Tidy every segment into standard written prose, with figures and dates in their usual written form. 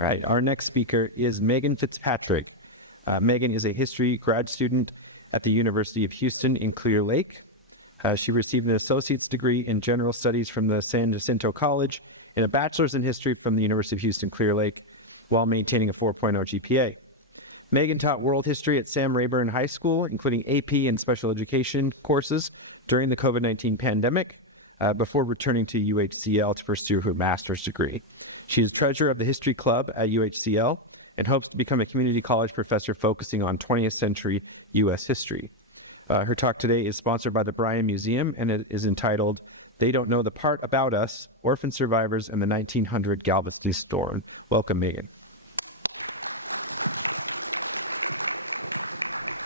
All right, our next speaker is Meagan Fitzpatrick. Meagan is a history grad student at the University of Houston in Clear Lake. She received an associate's degree in general studies from the San Jacinto College and a bachelor's in history from the University of Houston Clear Lake while maintaining a 4.0 GPA. Meagan taught world history at Sam Rayburn High School, including AP and special education courses during the COVID-19 pandemic, before returning to UHCL to pursue her master's degree. She is treasurer of the History Club at UHCL and hopes to become a community college professor focusing on 20th century U.S. history. Her talk today is sponsored by the Bryan Museum, and it is entitled, They Don't Know the Part About Us, Orphan Survivors and the 1900 Galveston Storm. Welcome, Meagan.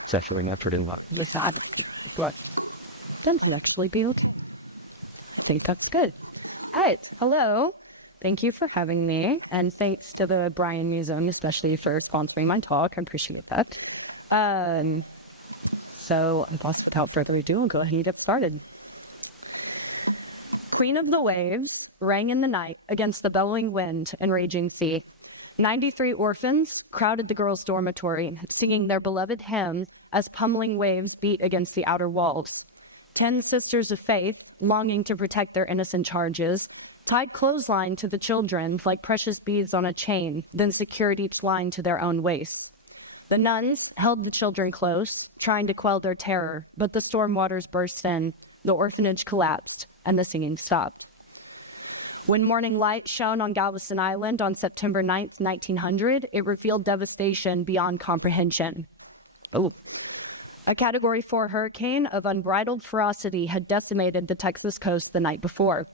Showing effort in love. The sad. What? That's actually built. I think that's good. Alright, hello. Thank you for having me, and thanks to the Bryan Museum, especially for sponsoring my talk. I appreciate that. So, without further ado, I'll go ahead and get started. Queen of the waves rang in the night against the bellowing wind and raging sea. 93 orphans crowded the girls' dormitory, singing their beloved hymns as pummeling waves beat against the outer walls. 10 sisters of faith, longing to protect their innocent charges, tied clothesline to the children like precious beads on a chain, then secured each line to their own waists. The nuns held the children close, trying to quell their terror, but the storm waters burst in, the orphanage collapsed, and the singing stopped. When morning light shone on Galveston Island on September 9th, 1900, it revealed devastation beyond comprehension. A Category 4 hurricane of unbridled ferocity had decimated the Texas coast the night before.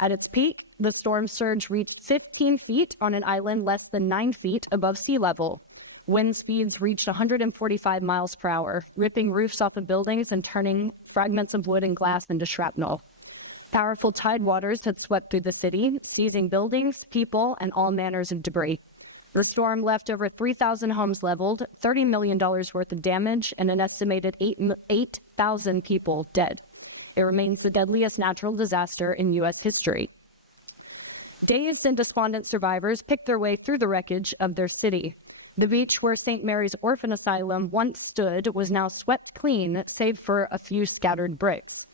At its peak, the storm surge reached 15 feet on an island less than 9 feet above sea level. Wind speeds reached 145 miles per hour, ripping roofs off of buildings and turning fragments of wood and glass into shrapnel. Powerful tide waters had swept through the city, seizing buildings, people, and all manners of debris. The storm left over 3,000 homes leveled, $30 million worth of damage, and an estimated 8,000 people dead. It remains the deadliest natural disaster in U.S. history. Dazed and despondent survivors picked their way through the wreckage of their city. The beach where St. Mary's Orphan Asylum once stood was now swept clean, save for a few scattered bricks.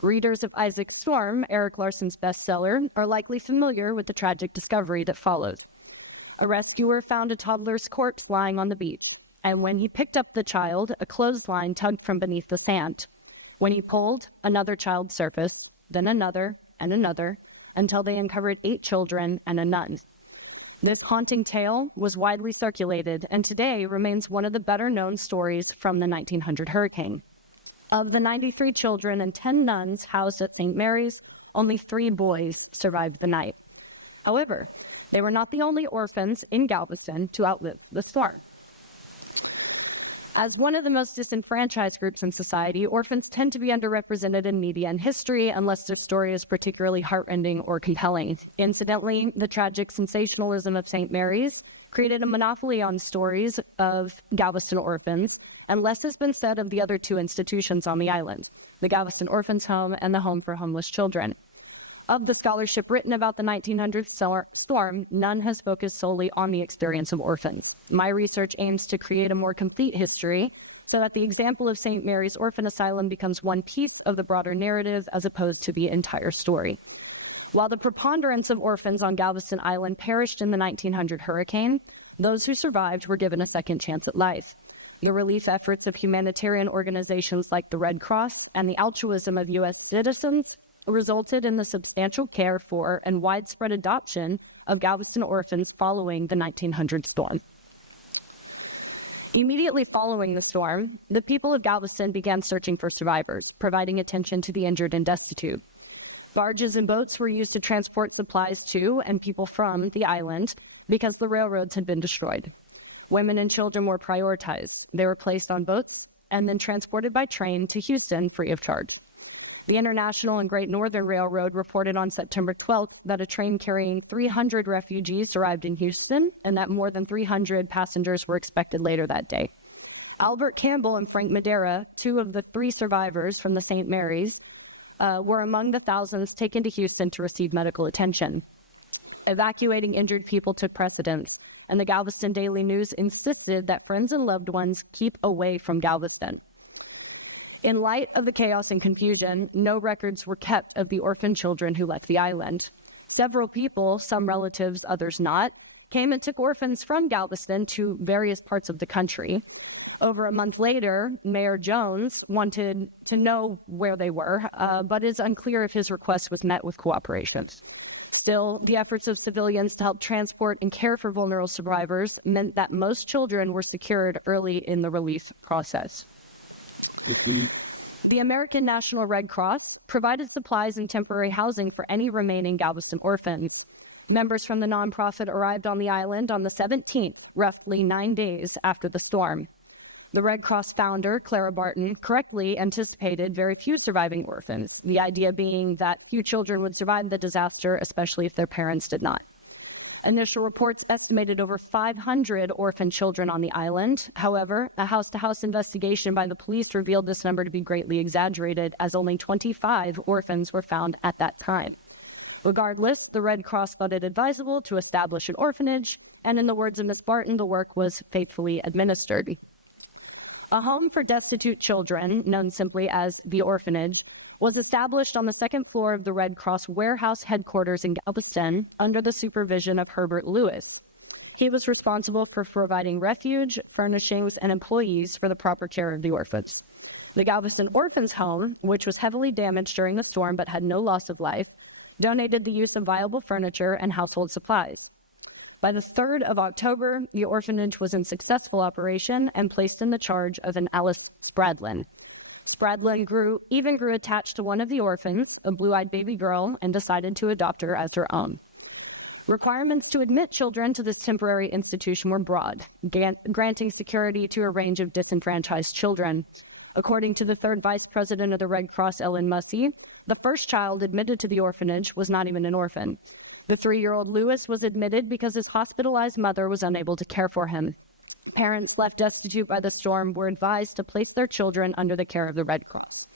Readers of Isaac Storm, Eric Larson's bestseller, are likely familiar with the tragic discovery that follows. A rescuer found a toddler's corpse lying on the beach, and when he picked up the child, a clothesline tugged from beneath the sand. When he pulled, another child surfaced, then another, and another, until they uncovered 8 children and a nun. This haunting tale was widely circulated, and today remains one of the better-known stories from the 1900 hurricane. Of the 93 children and 10 nuns housed at St. Mary's, only 3 boys survived the night. However, they were not the only orphans in Galveston to outlive the storm. As one of the most disenfranchised groups in society, orphans tend to be underrepresented in media and history unless their story is particularly heartrending or compelling. Incidentally, the tragic sensationalism of St. Mary's created a monopoly on stories of Galveston orphans, and less has been said of the other 2 institutions on the island, the Galveston Orphans Home and the Home for Homeless Children. Of the scholarship written about the 1900 storm, none has focused solely on the experience of orphans. My research aims to create a more complete history so that the example of St. Mary's Orphan Asylum becomes one piece of the broader narrative as opposed to the entire story. While the preponderance of orphans on Galveston Island perished in the 1900 hurricane, those who survived were given a second chance at life. The relief efforts of humanitarian organizations like the Red Cross and the altruism of U.S. citizens resulted in the substantial care for and widespread adoption of Galveston orphans following the 1900 storm. Immediately following the storm, the people of Galveston began searching for survivors, providing attention to the injured and destitute. Barges and boats were used to transport supplies to and people from the island because the railroads had been destroyed. Women and children were prioritized. They were placed on boats and then transported by train to Houston free of charge. The International and Great Northern Railroad reported on September 12th that a train carrying 300 refugees arrived in Houston and that more than 300 passengers were expected later that day. Albert Campbell and Frank Madera, 2 of the 3 survivors from the St. Mary's, were among the thousands taken to Houston to receive medical attention. Evacuating injured people took precedence, and the Galveston Daily News insisted that friends and loved ones keep away from Galveston. In light of the chaos and confusion, no records were kept of the orphan children who left the island. Several people, some relatives, others not, came and took orphans from Galveston to various parts of the country. Over a month later, Mayor Jones wanted to know where they were, but it's unclear if his request was met with cooperation. Still, the efforts of civilians to help transport and care for vulnerable survivors meant that most children were secured early in the relief process. The American National Red Cross provided supplies and temporary housing for any remaining Galveston orphans. Members from the nonprofit arrived on the island on the 17th, roughly 9 days after the storm. The Red Cross founder, Clara Barton, correctly anticipated very few surviving orphans, the idea being that few children would survive the disaster, especially if their parents did not. Initial reports estimated over 500 orphan children on the island. However, a house-to-house investigation by the police revealed this number to be greatly exaggerated, as only 25 orphans were found at that time. Regardless, the Red Cross thought it advisable to establish an orphanage, and in the words of Ms. Barton, the work was faithfully administered. A home for destitute children, known simply as the orphanage, was established on the second floor of the Red Cross warehouse headquarters in Galveston under the supervision of Herbert Lewis. He was responsible for providing refuge, furnishings, and employees for the proper care of the orphans. The Galveston Orphans Home, which was heavily damaged during the storm but had no loss of life, donated the use of viable furniture and household supplies. By the 3rd of October, the orphanage was in successful operation and placed in the charge of an Alice Spradlin. Spradlin grew attached to one of the orphans, a blue-eyed baby girl, and decided to adopt her as her own. Requirements to admit children to this temporary institution were broad, granting security to a range of disenfranchised children. According to the third vice president of the Red Cross, Ellen Mussey, the first child admitted to the orphanage was not even an orphan. The 3-year-old Lewis was admitted because his hospitalized mother was unable to care for him. Parents left destitute by the storm were advised to place their children under the care of the Red Cross.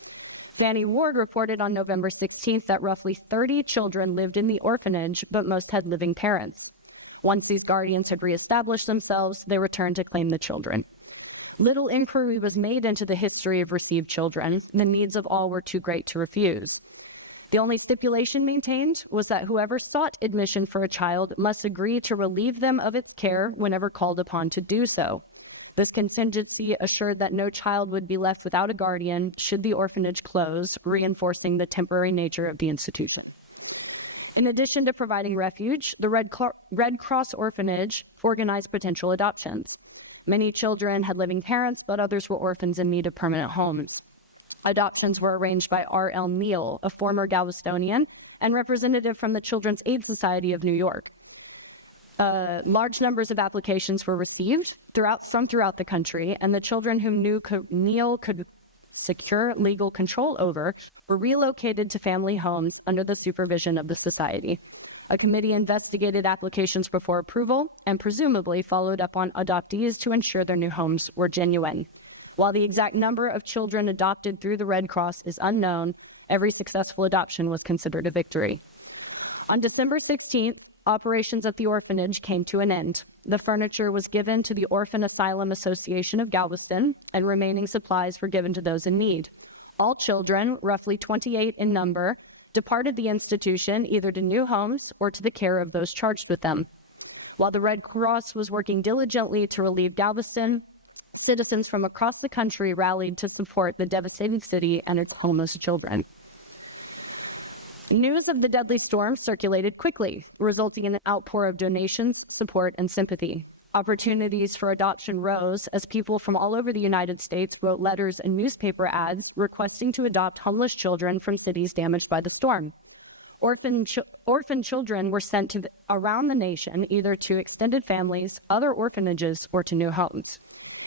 Danny Ward reported on November 16th that roughly 30 children lived in the orphanage, but most had living parents. Once these guardians had reestablished themselves, they returned to claim the children. Little inquiry was made into the history of received children. The needs of all were too great to refuse. The only stipulation maintained was that whoever sought admission for a child must agree to relieve them of its care whenever called upon to do so. This contingency assured that no child would be left without a guardian should the orphanage close, reinforcing the temporary nature of the institution. In addition to providing refuge, the Red Cross Orphanage organized potential adoptions. Many children had living parents, but others were orphans in need of permanent homes. Adoptions were arranged by R.L. Neal, a former Galvestonian and representative from the Children's Aid Society of New York. Large numbers of applications were received throughout the country, and the children whom Neal could secure legal control over were relocated to family homes under the supervision of the society. A committee investigated applications before approval and presumably followed up on adoptees to ensure their new homes were genuine. While the exact number of children adopted through the Red Cross is unknown, every successful adoption was considered a victory. On December 16th, operations at the orphanage came to an end. The furniture was given to the Orphan Asylum Association of Galveston, and remaining supplies were given to those in need. All children, roughly 28 in number, departed the institution either to new homes or to the care of those charged with them. While the Red Cross was working diligently to relieve Galveston, citizens from across the country rallied to support the devastating city and its homeless children. News of the deadly storm circulated quickly, resulting in an outpour of donations, support, and sympathy. Opportunities for adoption rose as people from all over the United States wrote letters and newspaper ads requesting to adopt homeless children from cities damaged by the storm. Orphan children were sent around the nation, either to extended families, other orphanages, or to new homes.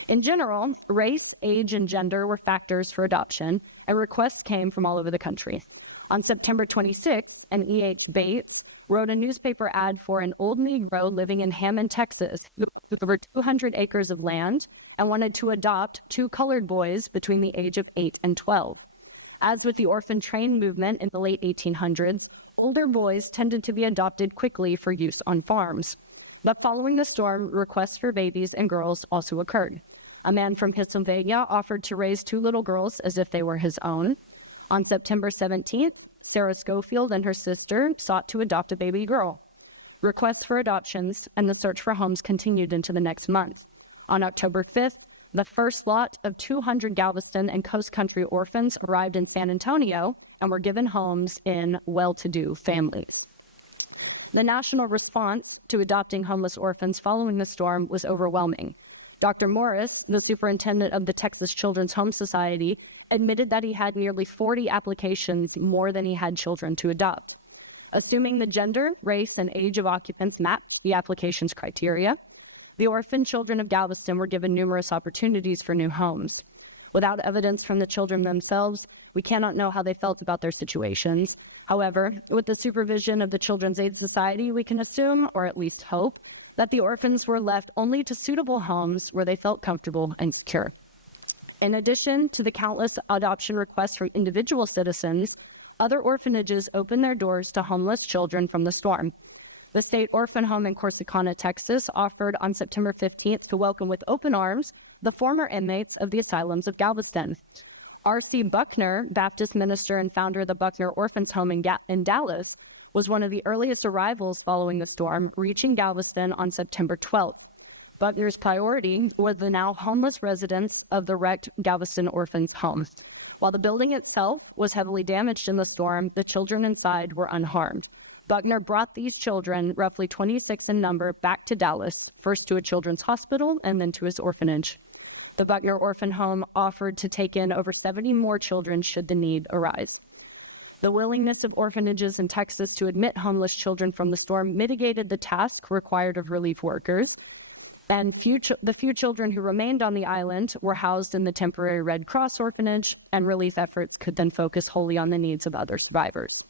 In general, race, age, and gender were factors for adoption, and requests came from all over the country. On September 26th, an E.H. Bates wrote a newspaper ad for an old Negro living in Hammond, Texas, with over 200 acres of land, and wanted to adopt 2 colored boys between the age of 8 and 12. As with the orphan train movement in the late 1800s, older boys tended to be adopted quickly for use on farms. But following the storm, requests for babies and girls also occurred. A man from Pennsylvania offered to raise 2 little girls as if they were his own. On September 17th, Sarah Schofield and her sister sought to adopt a baby girl. Requests for adoptions and the search for homes continued into the next month. On October 5th, the first lot of 200 Galveston and Coast Country orphans arrived in San Antonio and were given homes in well-to-do families. The national response to adopting homeless orphans following the storm was overwhelming. Dr. Morris, the superintendent of the Texas Children's Home Society, admitted that he had nearly 40 applications more than he had children to adopt. Assuming the gender, race, and age of occupants matched the application's criteria, the orphan children of Galveston were given numerous opportunities for new homes. Without evidence from the children themselves, we cannot know how they felt about their situations. However, with the supervision of the Children's Aid Society, we can assume, or at least hope, that the orphans were left only to suitable homes where they felt comfortable and secure. In addition to the countless adoption requests for individual citizens, other orphanages opened their doors to homeless children from the storm. The state orphan home in Corsicana, Texas, offered on September 15th to welcome with open arms the former inmates of the asylums of Galveston. R.C. Buckner, Baptist minister and founder of the Buckner Orphans Home in Dallas, was one of the earliest arrivals following the storm, reaching Galveston on September 12th. Buckner's priority was the now homeless residents of the wrecked Galveston Orphans Home. While the building itself was heavily damaged in the storm, the children inside were unharmed. Buckner brought these children, roughly 26 in number, back to Dallas, first to a children's hospital and then to his orphanage. The Buckner Orphan Home offered to take in over 70 more children should the need arise. The willingness of orphanages in Texas to admit homeless children from the storm mitigated the task required of relief workers, and the few children who remained on the island were housed in the temporary Red Cross orphanage, and relief efforts could then focus wholly on the needs of other survivors.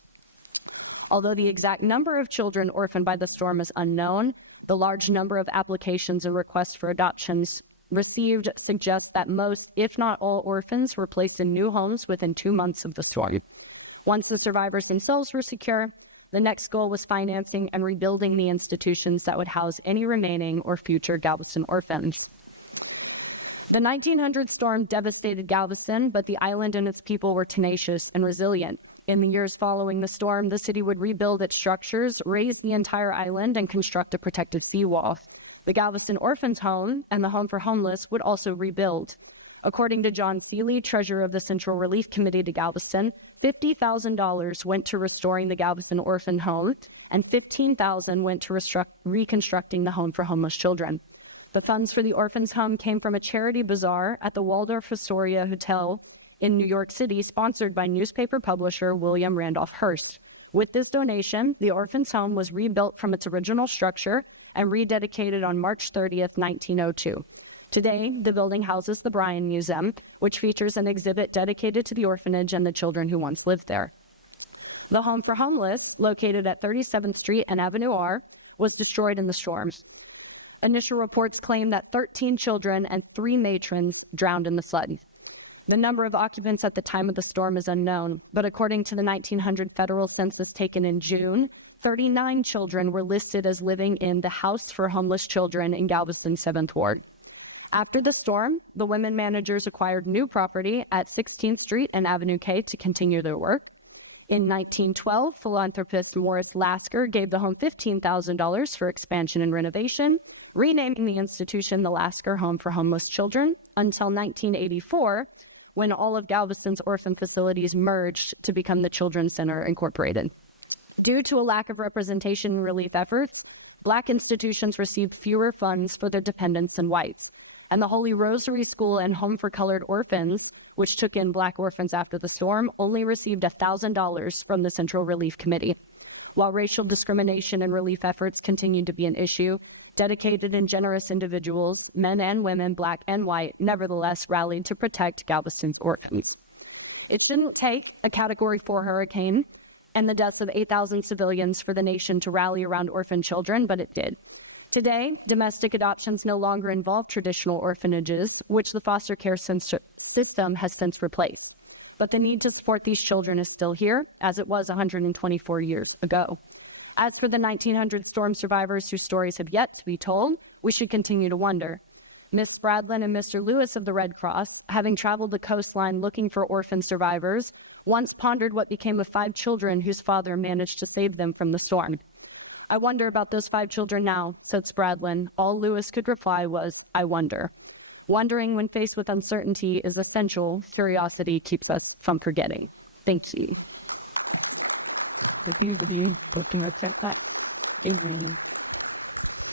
Although the exact number of children orphaned by the storm is unknown, the large number of applications and requests for adoptions received suggests that most, if not all, orphans were placed in new homes within 2 months of the storm. Once the survivors themselves were secure, the next goal was financing and rebuilding the institutions that would house any remaining or future Galveston orphans. The 1900 storm devastated Galveston, but the island and its people were tenacious and resilient. In the years following the storm, the city would rebuild its structures, raise the entire island, and construct a protected seawall. The Galveston Orphans Home and the Home for Homeless would also rebuild. According to John Seeley, treasurer of the Central Relief Committee to Galveston, $50,000 went to restoring the Galveston Orphan Home, and $15,000 went to reconstructing the Home for Homeless Children. The funds for the Orphans Home came from a charity bazaar at the Waldorf Astoria Hotel in New York City, sponsored by newspaper publisher William Randolph Hearst. With this donation, the Orphans Home was rebuilt from its original structure and rededicated on March 30th, 1902. Today, the building houses the Bryan Museum, which features an exhibit dedicated to the orphanage and the children who once lived there. The Home for Homeless, located at 37th Street and Avenue R, was destroyed in the storms. Initial reports claim that 13 children and 3 matrons drowned in the flood. The number of occupants at the time of the storm is unknown, but according to the 1900 federal census taken in June, 39 children were listed as living in the House for Homeless Children in Galveston's 7th Ward. After the storm, the women managers acquired new property at 16th Street and Avenue K to continue their work. In 1912, philanthropist Morris Lasker gave the home $15,000 for expansion and renovation, renaming the institution the Lasker Home for Homeless Children until 1984, when all of Galveston's orphan facilities merged to become the Children's Center Incorporated. Due to a lack of representation in relief efforts, Black institutions received fewer funds for their dependents than whites, and the Holy Rosary School and Home for Colored Orphans, which took in Black orphans after the storm, only received $1,000 from the Central Relief Committee. While racial discrimination and relief efforts continued to be an issue, dedicated and generous individuals, men and women, Black and white, nevertheless rallied to protect Galveston's orphans. It didn't take a Category 4 hurricane and the deaths of 8,000 civilians for the nation to rally around orphan children, but it did. Today, domestic adoptions no longer involve traditional orphanages, which the foster care system has since replaced. But the need to support these children is still here, as it was 124 years ago. As for the 1900 storm survivors whose stories have yet to be told, we should continue to wonder. Miss Bradlin and Mr. Lewis of the Red Cross, having traveled the coastline looking for orphan survivors, once pondered what became of 5 children whose father managed to save them from the storm. "I wonder about those 5 children now," said Spradlin. All Lewis could reply was, "I wonder." Wondering when faced with uncertainty is essential. Curiosity keeps us from forgetting. Thank you.